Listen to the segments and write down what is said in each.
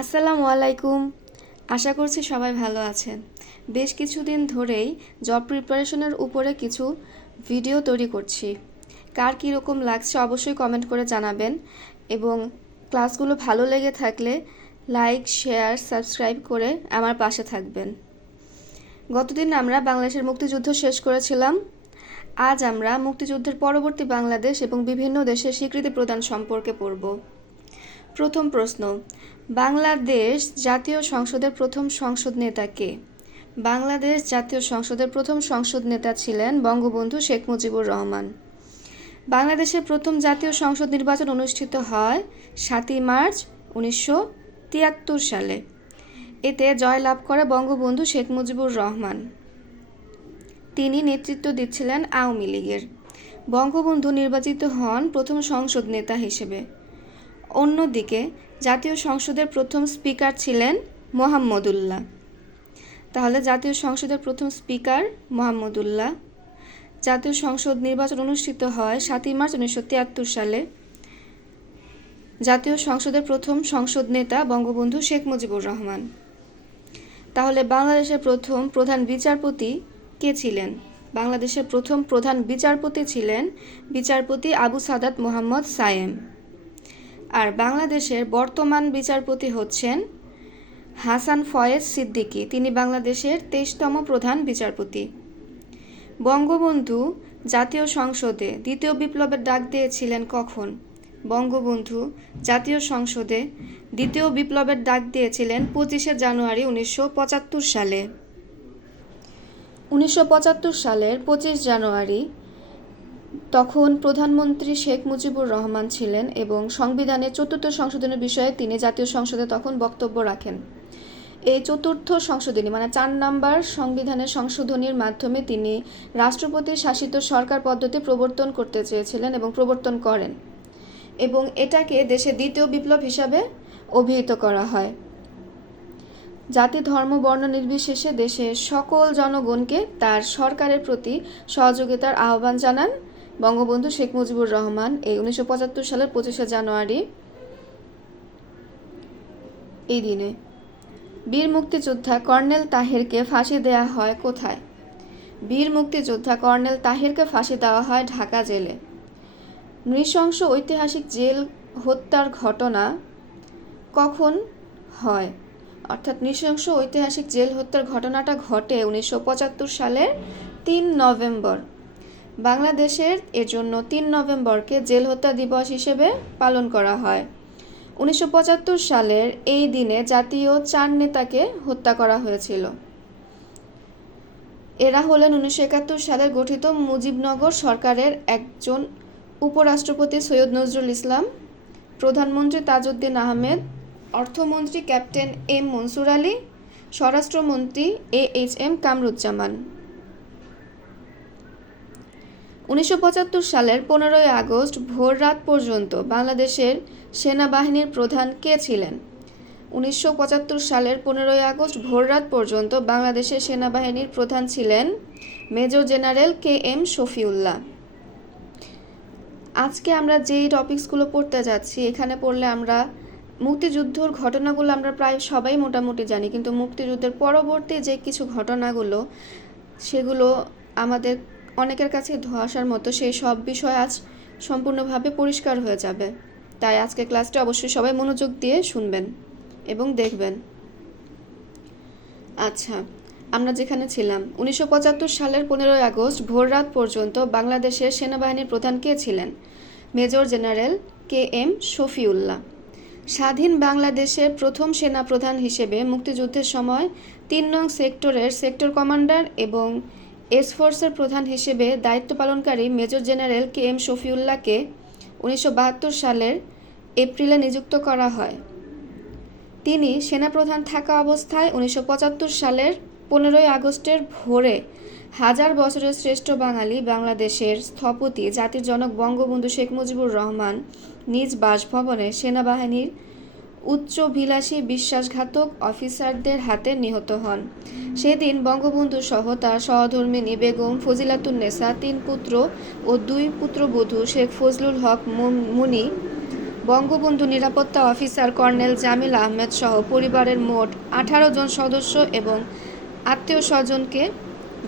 আসসালামু আলাইকুম। আশা করছি সবাই ভালো আছেন। বেশ কিছুদিন ধরেই জব প্রিপারেশনের উপরে কিছু ভিডিও তৈরি করছি। কার কীরকম লাগছে অবশ্যই কমেন্ট করে জানাবেন এবং ক্লাসগুলো ভালো লেগে থাকলে লাইক শেয়ার সাবস্ক্রাইব করে আমার পাশে থাকবেন। গতদিন আমরা বাংলাদেশের মুক্তিযুদ্ধ শেষ করেছিলাম। আজ আমরা মুক্তিযুদ্ধের পরবর্তী বাংলাদেশ এবং বিভিন্ন দেশের স্বীকৃতি প্রদান সম্পর্কে পড়ব। প্রথম প্রশ্ন, বাংলাদেশ জাতীয় সংসদের প্রথম সংসদ নেতা কে? বাংলাদেশ জাতীয় সংসদের প্রথম সংসদ নেতা ছিলেন বঙ্গবন্ধু শেখ মুজিবুর রহমান। বাংলাদেশের প্রথম জাতীয় সংসদ নির্বাচন অনুষ্ঠিত হয় সাতই মার্চ উনিশশো তিয়াত্তর সালে। এতে জয়লাভ করে বঙ্গবন্ধু শেখ মুজিবুর রহমান। তিনি নেতৃত্ব দিচ্ছিলেন আওয়ামী লীগের। বঙ্গবন্ধু নির্বাচিত হন প্রথম সংসদ নেতা হিসেবে। অন্যদিকে, জাতীয় সংসদের প্রথম স্পিকার ছিলেন মোহাম্মদুল্লাহ। তাহলে জাতীয় সংসদের প্রথম স্পিকার মোহাম্মদুল্লাহ। জাতীয় সংসদ নির্বাচন অনুষ্ঠিত হয় সাতই মার্চ উনিশশো তিয়াত্তর সালে। জাতীয় সংসদের প্রথম সংসদ নেতা বঙ্গবন্ধু শেখ মুজিবুর রহমান। তাহলে বাংলাদেশের প্রথম প্রধান বিচারপতি কে ছিলেন? বাংলাদেশের প্রথম প্রধান বিচারপতি ছিলেন বিচারপতি আবু সাদাত মোহাম্মদ সায়েম। আর বাংলাদেশের বর্তমান বিচারপতি হচ্ছেন হাসান ফয়েজ সিদ্দিকী। তিনি বাংলাদেশের তেইশতম প্রধান বিচারপতি। বঙ্গবন্ধু জাতীয় সংসদে দ্বিতীয় বিপ্লবের ডাক দিয়েছিলেন কখন? বঙ্গবন্ধু জাতীয় সংসদে দ্বিতীয় বিপ্লবের ডাক দিয়েছিলেন পঁচিশে জানুয়ারি উনিশশো পঁচাত্তর সালে। উনিশশো পঁচাত্তর সালের পঁচিশ জানুয়ারি তখন প্রধানমন্ত্রী শেখ মুজিবুর রহমান ছিলেন এবং সংবিধানের চতুর্থ সংশোধনের বিষয়ে তিনি জাতীয় সংসদে তখন বক্তব্য রাখেন। এই চতুর্থ সংশোধনী মানে চার নাম্বার সংবিধানের সংশোধনীর মাধ্যমে তিনি রাষ্ট্রপতি শাসিত সরকার পদ্ধতি প্রবর্তন করতে চেয়েছিলেন এবং প্রবর্তন করেন এবং এটাকে দেশে দ্বিতীয় বিপ্লব হিসাবে অভিহিত করা হয়। জাতি, ধর্ম, বর্ণ নির্বিশেষে দেশের সকল জনগণকে তার সরকারের প্রতি সহযোগিতার আহ্বান জানান বঙ্গবন্ধু শেখ মুজিবুর রহমান এই উনিশশো পঁচাত্তর সালের পঁচিশে জানুয়ারি এই দিনে। বীর মুক্তিযোদ্ধা কর্নেল তাহেরকে ফাঁসি দেয়া হয় কোথায়? বীর মুক্তিযোদ্ধা কর্নেল তাহেরকে ফাঁসি দেওয়া হয় ঢাকা জেলে। নৃশংস ঐতিহাসিক জেল হত্যার ঘটনা কখন হয়? অর্থাৎ নৃশংস ঐতিহাসিক জেল হত্যার ঘটনাটা ঘটে উনিশশো পঁচাত্তর সালের তিন নভেম্বর। বাংলাদেশের এর জন্য তিন নভেম্বরকে জেল হত্যা দিবস হিসেবে পালন করা হয়। উনিশশো পঁচাত্তর সালের এই দিনে জাতীয় চার নেতাকে হত্যা করা হয়েছিল। এরা হলেন উনিশশো সালের গঠিত মুজিবনগর সরকারের একজন উপরাষ্ট্রপতি সৈয়দ নজরুল ইসলাম, প্রধানমন্ত্রী তাজউদ্দিন আহমেদ, অর্থমন্ত্রী ক্যাপ্টেন এম মনসুর আলী, স্বরাষ্ট্রমন্ত্রী এ এইচ এম কামরুজ্জামান। উনিশশো পঁচাত্তর সালের পনেরোই আগস্ট ভোর রাত পর্যন্ত বাংলাদেশের সেনাবাহিনীর প্রধান কে ছিলেন? উনিশশো পঁচাত্তর সালের পনেরোই আগস্ট ভোর রাত পর্যন্ত বাংলাদেশের সেনাবাহিনীর প্রধান ছিলেন major general K M Shafiullah. আজকে আমরা যেই টপিকসগুলো পড়তে যাচ্ছি, এখানে পড়লে আমরা মুক্তিযুদ্ধর ঘটনাগুলো আমরা প্রায় সবাই মোটামুটি জানি, কিন্তু মুক্তিযুদ্ধের পরবর্তী যে কিছু ঘটনাগুলো, সেগুলো আমাদের অনেকের কাছে ধোয়াশার মতো সেই সব বিষয় আজ সম্পূর্ণভাবে পরিষ্কার হয়ে যাবে। তাই আজকে ক্লাসটা অবশ্যই সবাই মনোযোগ দিয়ে শুনবেন এবং দেখবেন। আচ্ছা আমরা যেখানে ছিলাম, উনিশশো পঁচাত্তর সালের পনেরোই আগস্ট ভোররাত পর্যন্ত বাংলাদেশের সেনাবাহিনীর প্রধান কে ছিলেন? Major general K M Shafiullah. স্বাধীন বাংলাদেশের প্রথম সেনা প্রধান হিসেবে মুক্তিযুদ্ধের সময় তিন নং সেক্টরের সেক্টর কমান্ডার এবং এসফোর্সের প্রধান হিসেবে দায়িত্ব পালনকারী মেজর জেনারেল কে এম শফিউল্লাহকে উনিশশো বাহাত্তর সালের এপ্রিলে নিযুক্ত করা হয়। তিনি সেনাপ্রধান থাকা অবস্থায় উনিশশো পঁচাত্তর সালের পনেরোই আগস্টের ভোরে হাজার বছরের শ্রেষ্ঠ বাঙালি বাংলাদেশের স্থপতি জাতির জনক বঙ্গবন্ধু শেখ মুজিবুর রহমান নিজ বাসভবনে সেনাবাহিনীর উচ্চভিলাষী বিশ্বাসঘাতক অফিসারদের হাতে নিহত হন। সেদিন বঙ্গবন্ধু সহ তার সহধর্মিনী বেগম ফজিলাতুন্নেসা তিন পুত্র ও দুই পুত্রবধূ শেখ ফজলুল হক মুনি, বঙ্গবন্ধু নিরাপত্তা অফিসার কর্নেল জামিল আহমেদ সহ পরিবারের মোট আঠারো জন সদস্য এবং আত্মীয় স্বজনকে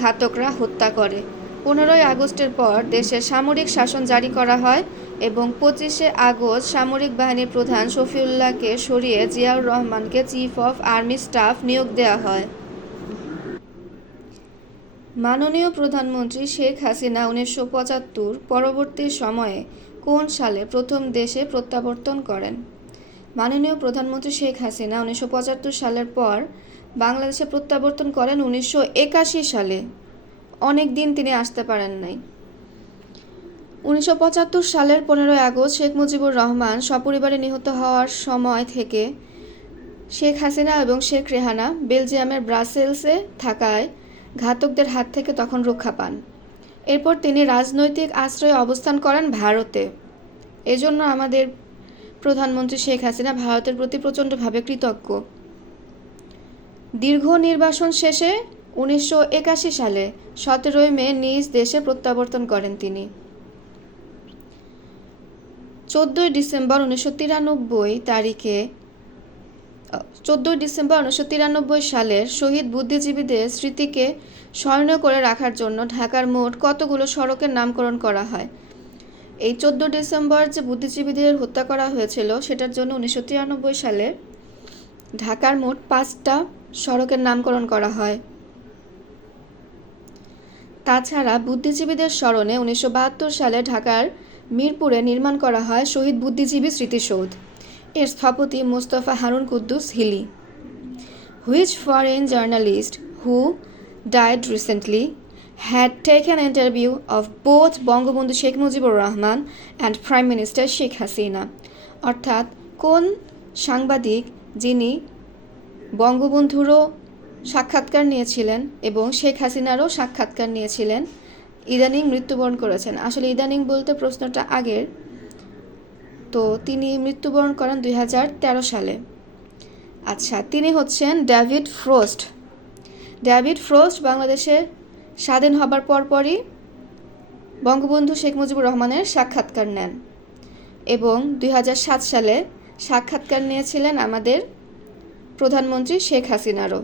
ঘাতকরা হত্যা করে। পনেরোই আগস্টের পর দেশে সামরিক শাসন জারি করা হয় এবং পঁচিশে আগস্ট সামরিক বাহিনীর প্রধান শফিউল্লাহকে সরিয়ে জিয়াউর রহমানকে চিফ অফ আর্মি স্টাফ নিয়োগ দেওয়া হয়। মাননীয় প্রধানমন্ত্রী শেখ হাসিনা উনিশশো পঁচাত্তর পরবর্তী সময়ে কোন সালে প্রথম দেশে প্রত্যাবর্তন করেন? মাননীয় প্রধানমন্ত্রী শেখ হাসিনা উনিশশো পঁচাত্তর সালের পর বাংলাদেশে প্রত্যাবর্তন করেন উনিশশো একাশি সালে। অনেক দিন তিনি আসতে পারেন নাই। উনিশশো পঁচাত্তর সালের পনেরোই আগস্ট শেখ মুজিবুর রহমান সপরিবারে নিহত হওয়ার সময় থেকে শেখ হাসিনা এবং শেখ রেহানা বেলজিয়ামের ব্রাসেলসে থাকায় ঘাতকদের হাত থেকে তখন রক্ষা পান। এরপর তিনি রাজনৈতিক আশ্রয়ে অবস্থান করেন ভারতে। এজন্য আমাদের প্রধানমন্ত্রী শেখ হাসিনা ভারতের প্রতি প্রচণ্ডভাবে কৃতজ্ঞ। দীর্ঘ নির্বাসন শেষে উনিশশো একাশি সালে সতেরোই মে নিজ দেশে প্রত্যাবর্তন করেন তিনি। চোদ্দোই ডিসেম্বর উনিশশো তিরানব্বই তারিখে চোদ্দোই ডিসেম্বর উনিশশো তিরানব্বই সালের শহীদ বুদ্ধিজীবীদের স্মৃতিকে স্মরণীয় করে রাখার জন্য ঢাকার মোট কতগুলো সড়কের নামকরণ করা হয়? এই চোদ্দ ডিসেম্বর যে বুদ্ধিজীবীদের হত্যা করা হয়েছিল, সেটার জন্য উনিশশো তিরানব্বই সালে ঢাকার মোট পাঁচটা সড়কের নামকরণ করা হয়। তাছাড়া বুদ্ধিজীবীদের স্মরণে উনিশশো বাহাত্তর সালে ঢাকার মিরপুরে নির্মাণ করা হয় শহীদ বুদ্ধিজীবী স্মৃতিসৌধ। এর স্থপতি Mostafa Harun Kuddus Hili. Which foreign journalist who died recently had taken an interview of both Bangabandhu Sheikh Mujibur Rahman and prime minister Sheikh Hasina. অর্থাৎ কোন সাংবাদিক যিনি বঙ্গবন্ধুরও সাক্ষাৎকার নিয়েছিলেন এবং শেখ হাসিনারও সাক্ষাৎকার নিয়েছিলেন। ইদানিং মৃত্যুবরণ করেছেন। আসলে ইদানিং বলতে প্রশ্নটা আগের। তো তিনি মৃত্যুবরণ করেন দুই হাজার তেরো সালে। আচ্ছা তিনি হচ্ছেন ডেভিড ফ্রোস্ট। ডেভিড ফ্রোস্ট বাংলাদেশের স্বাধীন হবার পরপরই বঙ্গবন্ধু শেখ মুজিবুর রহমানের সাক্ষাৎকার নেন এবং দুই হাজার সাত সালে সাক্ষাৎকার নিয়েছিলেন আমাদের প্রধানমন্ত্রী শেখ হাসিনারও।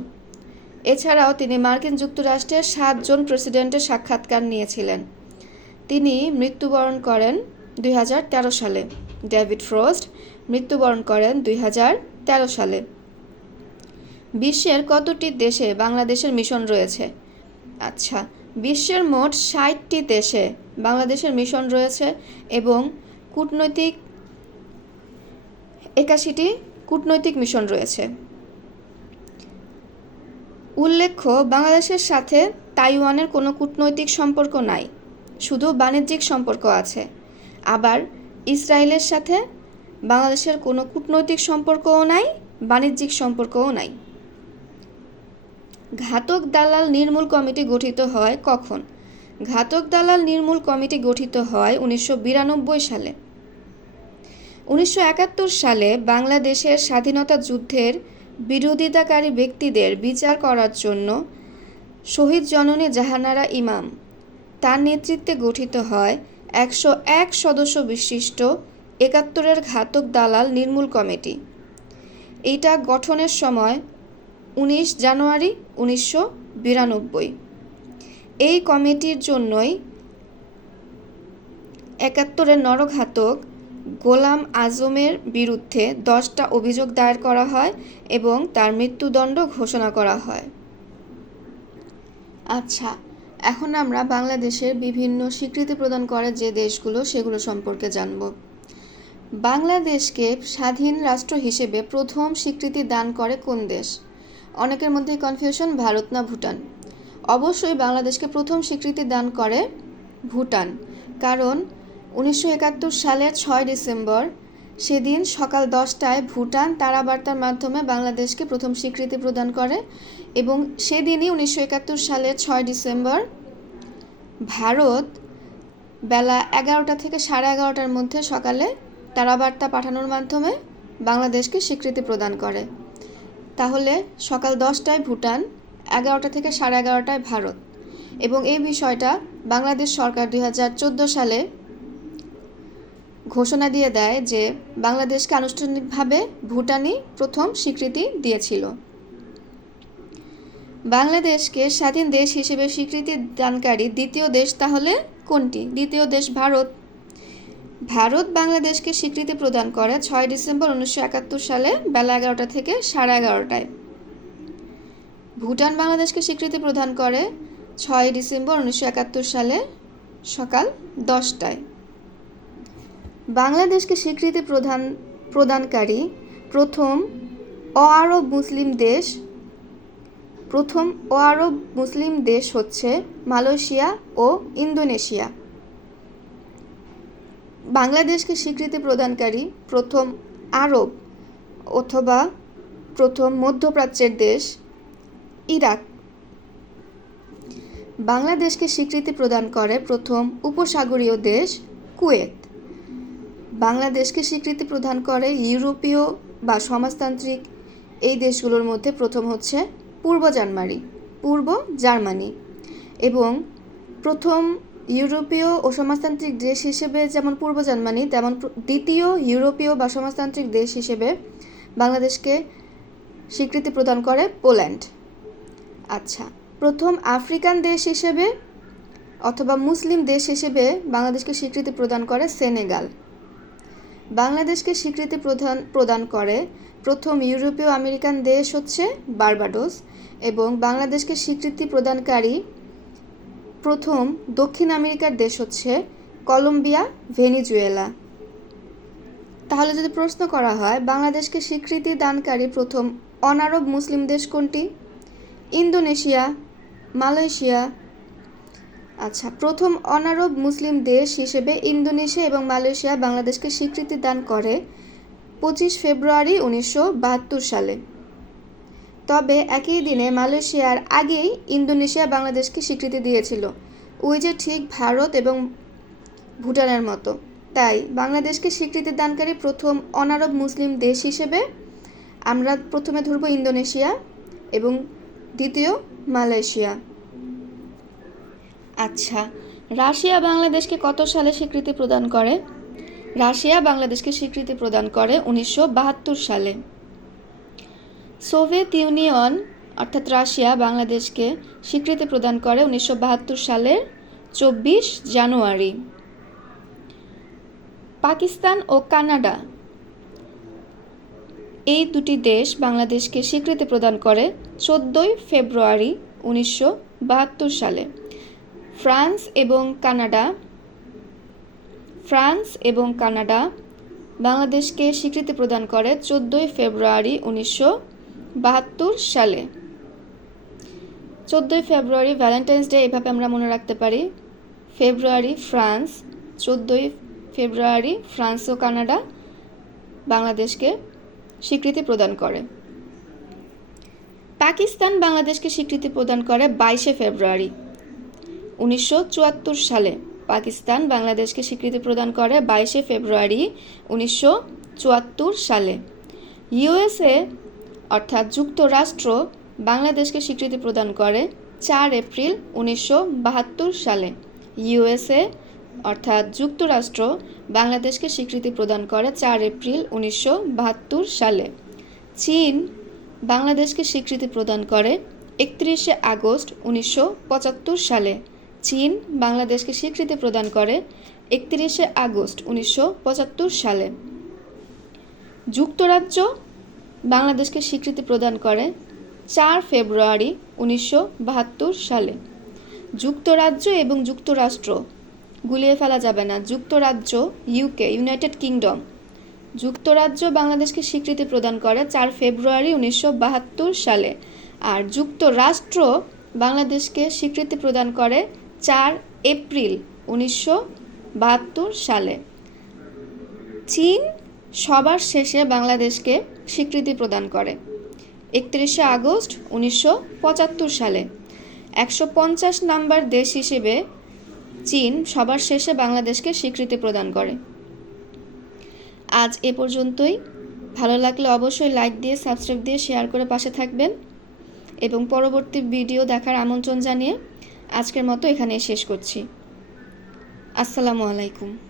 এছাড়াও তিনি মার্কিন যুক্তরাষ্ট্রের সাতজন প্রেসিডেন্টের সাক্ষাৎকার নিয়েছিলেন। তিনি মৃত্যুবরণ করেন দুই হাজার তেরো সালে। ডেভিড ফ্রোস্ট মৃত্যুবরণ করেন দুই হাজার তেরো সালে। বিশ্বের কতটি দেশে বাংলাদেশের মিশন রয়েছে? আচ্ছা বিশ্বের মোট ষাটটি দেশে বাংলাদেশের মিশন রয়েছে এবং কূটনৈতিক একাশিটি কূটনৈতিক মিশন রয়েছে। উল্লেখ্য, বাংলাদেশের সাথে তাইওয়ানের কোনো কূটনৈতিক সম্পর্ক নাই, শুধু বাণিজ্যিক সম্পর্ক আছে। আবার ইসরায়েলের সাথে বাংলাদেশের কোনো কূটনৈতিক সম্পর্কও নাই, বাণিজ্যিক সম্পর্কও নাই। ঘাতক দালাল নির্মূল কমিটি গঠিত হয় কখন? ঘাতক দালাল নির্মূল কমিটি গঠিত হয় উনিশশো বিরানব্বই সালে। উনিশশো একাত্তর সালে বাংলাদেশের স্বাধীনতা যুদ্ধের বিরোধিতাকারী ব্যক্তিদের বিচার করার জন্য শহীদ জননী জাহানারা ইমাম। তার নেতৃত্বে গঠিত হয় একশো এক সদস্য বিশিষ্ট একাত্তরের ঘাতক দালাল নির্মূল কমিটি। এইটা গঠনের সময় উনিশ জানুয়ারি উনিশশো বিরানব্বই। এই কমিটির জন্যই একাত্তরের নরঘাতক গোলাম আজমের বিরুদ্ধে দশটা অভিযোগ দায়ের করা হয় এবং তার মৃত্যুদণ্ড ঘোষণা করা হয়। আচ্ছা এখন আমরা বাংলাদেশের বিভিন্ন স্বীকৃতি প্রদান করে যে দেশগুলো সেগুলো সম্পর্কে জানব। বাংলাদেশকে স্বাধীন রাষ্ট্র হিসেবে প্রথম স্বীকৃতি দান করে কোন দেশ? অনেকের মধ্যে কনফিউশন ভারত না ভুটান? অবশ্যই বাংলাদেশকে প্রথম স্বীকৃতি দান করে ভুটান, কারণ উনিশশো একাত্তর সালের ছয় ডিসেম্বর, সেদিন সকাল দশটায় ভুটান তারাবার্তার মাধ্যমে বাংলাদেশকে প্রথম স্বীকৃতি প্রদান করে এবং সেদিনই উনিশশো একাত্তর সালের ছয় ডিসেম্বর, ভারত বেলা এগারোটা থেকে সাড়ে এগারোটার মধ্যে সকালে তারাবার্তা পাঠানোর মাধ্যমে বাংলাদেশকে স্বীকৃতি প্রদান করে। তাহলে সকাল দশটায় ভুটান, এগারোটা থেকে সাড়ে এগারোটায় ভারত এবং এই বিষয়টা বাংলাদেশ সরকার দুই হাজার চোদ্দ সালে ঘোষণা দিয়ে দেয় যে বাংলাদেশকে আনুষ্ঠানিকভাবে ভুটানই প্রথম স্বীকৃতি দিয়েছিল। বাংলাদেশকে স্বাধীন দেশ হিসেবে স্বীকৃতি দানকারী দ্বিতীয় দেশ তাহলে কোনটি? দ্বিতীয় দেশ ভারত। ভারত বাংলাদেশকে স্বীকৃতি প্রদান করে ছয় ডিসেম্বর উনিশশো একাত্তর সালে বেলা এগারোটা থেকে সাড়ে এগারোটায়। ভুটান বাংলাদেশকে স্বীকৃতি প্রদান করে ছয় ডিসেম্বর উনিশশো একাত্তর সালে সকাল দশটায়। বাংলাদেশকে স্বীকৃতি প্রদান প্রদানকারী প্রথম অ আরব মুসলিম দেশ, প্রথম ও আরব মুসলিম দেশ হচ্ছে মালয়েশিয়া ও ইন্দোনেশিয়া। বাংলাদেশকে স্বীকৃতি প্রদানকারী প্রথম আরব অথবা প্রথম মধ্যপ্রাচ্যের দেশ ইরাক। বাংলাদেশকে স্বীকৃতি প্রদান করে প্রথম উপসাগরীয় দেশ কুয়েত। বাংলাদেশকে স্বীকৃতি প্রদান করে ইউরোপীয় বা সমাজতান্ত্রিক এই দেশগুলোর মধ্যে প্রথম হচ্ছে পূর্ব জার্মানি পূর্ব জার্মানি এবং প্রথম ইউরোপীয় ও সমাজতান্ত্রিক দেশ হিসেবে যেমন পূর্ব জার্মানি, তেমন দ্বিতীয় ইউরোপীয় বা সমাজতান্ত্রিক দেশ হিসেবে বাংলাদেশকে স্বীকৃতি প্রদান করে পোল্যান্ড। আচ্ছা প্রথম আফ্রিকান দেশ হিসেবে অথবা মুসলিম দেশ হিসেবে বাংলাদেশকে স্বীকৃতি প্রদান করে সেনেগাল। বাংলাদেশকে স্বীকৃতি প্রদান প্রদান করে প্রথম ইউরোপীয় আমেরিকান দেশ হচ্ছে বার্বাডোস এবং বাংলাদেশকে স্বীকৃতি প্রদানকারী প্রথম দক্ষিণ আমেরিকার দেশ হচ্ছে কলম্বিয়া, ভেনিজুয়েলা। তাহলে যদি প্রশ্ন করা হয়, বাংলাদেশকে স্বীকৃতি দানকারী প্রথম অনারব মুসলিম দেশ কোনটি? ইন্দোনেশিয়া, মালয়েশিয়া আচ্ছা প্রথম অনারব মুসলিম দেশ হিসেবে ইন্দোনেশিয়া এবং মালয়েশিয়া বাংলাদেশকে স্বীকৃতি দান করে পঁচিশ ফেব্রুয়ারি উনিশশো বাহাত্তর সালে। তবে একই দিনে মালয়েশিয়ার আগেই ইন্দোনেশিয়া বাংলাদেশকে স্বীকৃতি দিয়েছিল। ওই যে ঠিক ভারত এবং ভুটানের মতো। তাই বাংলাদেশকে স্বীকৃতি দানকারী প্রথম অনারব মুসলিম দেশ হিসেবে আমরা প্রথমে ধরব ইন্দোনেশিয়া এবং দ্বিতীয় মালয়েশিয়া। আচ্ছা রাশিয়া বাংলাদেশকে কত সালে স্বীকৃতি প্রদান করে? রাশিয়া বাংলাদেশকে স্বীকৃতি প্রদান করে উনিশশো বাহাত্তর সালে। সোভিয়েত ইউনিয়ন, অর্থাৎ রাশিয়া বাংলাদেশকে স্বীকৃতি প্রদান করে উনিশশো বাহাত্তর সালের চব্বিশ জানুয়ারি। পাকিস্তান ও কানাডা, এই দুটি দেশ বাংলাদেশকে স্বীকৃতি প্রদান করে চোদ্দোই ফেব্রুয়ারি উনিশশো বাহাত্তর সালে। ফ্রান্স এবং কানাডা। ফ্রান্স এবং কানাডা বাংলাদেশকে স্বীকৃতি প্রদান করে চোদ্দোই ফেব্রুয়ারি উনিশশো বাহাত্তর সালে। চোদ্দোই ফেব্রুয়ারি ভ্যালেন্টাইন্স ডে এভাবে আমরা মনে রাখতে পারি। ফেব্রুয়ারি ফ্রান্স, চোদ্দোই ফেব্রুয়ারি ফ্রান্স ও কানাডা বাংলাদেশকে স্বীকৃতি প্রদান করে। পাকিস্তান বাংলাদেশকে স্বীকৃতি প্রদান করে বাইশে ফেব্রুয়ারি। উনিশশো চুয়াত্তর সালে পাকিস্তান বাংলাদেশকে স্বীকৃতি প্রদান করে বাইশে ফেব্রুয়ারি উনিশশো চুয়াত্তর সালে। ইউএসএ, অর্থাৎ যুক্তরাষ্ট্র, বাংলাদেশকে স্বীকৃতি প্রদান করে চার এপ্রিল উনিশশো বাহাত্তর সালে। ইউএসএ, অর্থাৎ যুক্তরাষ্ট্র, বাংলাদেশকে স্বীকৃতি প্রদান করে চার এপ্রিল উনিশশো বাহাত্তর সালে। চীন, বাংলাদেশকে স্বীকৃতি প্রদান করে একত্রিশে আগস্ট উনিশশো পঁচাত্তর সালে। চীন বাংলাদেশকে স্বীকৃতি প্রদান করে একত্রিশে আগস্ট উনিশশো পঁচাত্তর সালে। যুক্তরাজ্য বাংলাদেশকে স্বীকৃতি প্রদান করে চার ফেব্রুয়ারি উনিশশো বাহাত্তর সালে। যুক্তরাজ্য এবং যুক্তরাষ্ট্র গুলিয়ে ফেলা যাবে না। যুক্তরাজ্য, ইউকে, ইউনাইটেড কিংডম যুক্তরাজ্য বাংলাদেশকে স্বীকৃতি প্রদান করে চার ফেব্রুয়ারি উনিশশো বাহাত্তর সালে। আর যুক্তরাষ্ট্র বাংলাদেশকে স্বীকৃতি প্রদান করে চার এপ্রিল উনিশশো বাহাত্তর সালে। চীন সবার শেষে বাংলাদেশকে স্বীকৃতি প্রদান করে। একত্রিশে আগস্ট উনিশশো পঁচাত্তর সালে। একশো পঞ্চাশ নাম্বার দেশ হিসেবে চীন সবার শেষে বাংলাদেশকে স্বীকৃতি প্রদান করে। আজ এ পর্যন্তই। ভালো লাগলে অবশ্যই লাইক দিয়ে, সাবস্ক্রাইব দিয়ে, শেয়ার করে পাশে থাকবেন। এবং পরবর্তী ভিডিও দেখার আমন্ত্রণ জানিয়ে আজকের মতো এখানে শেষ করছি। আসসালামু আলাইকুম।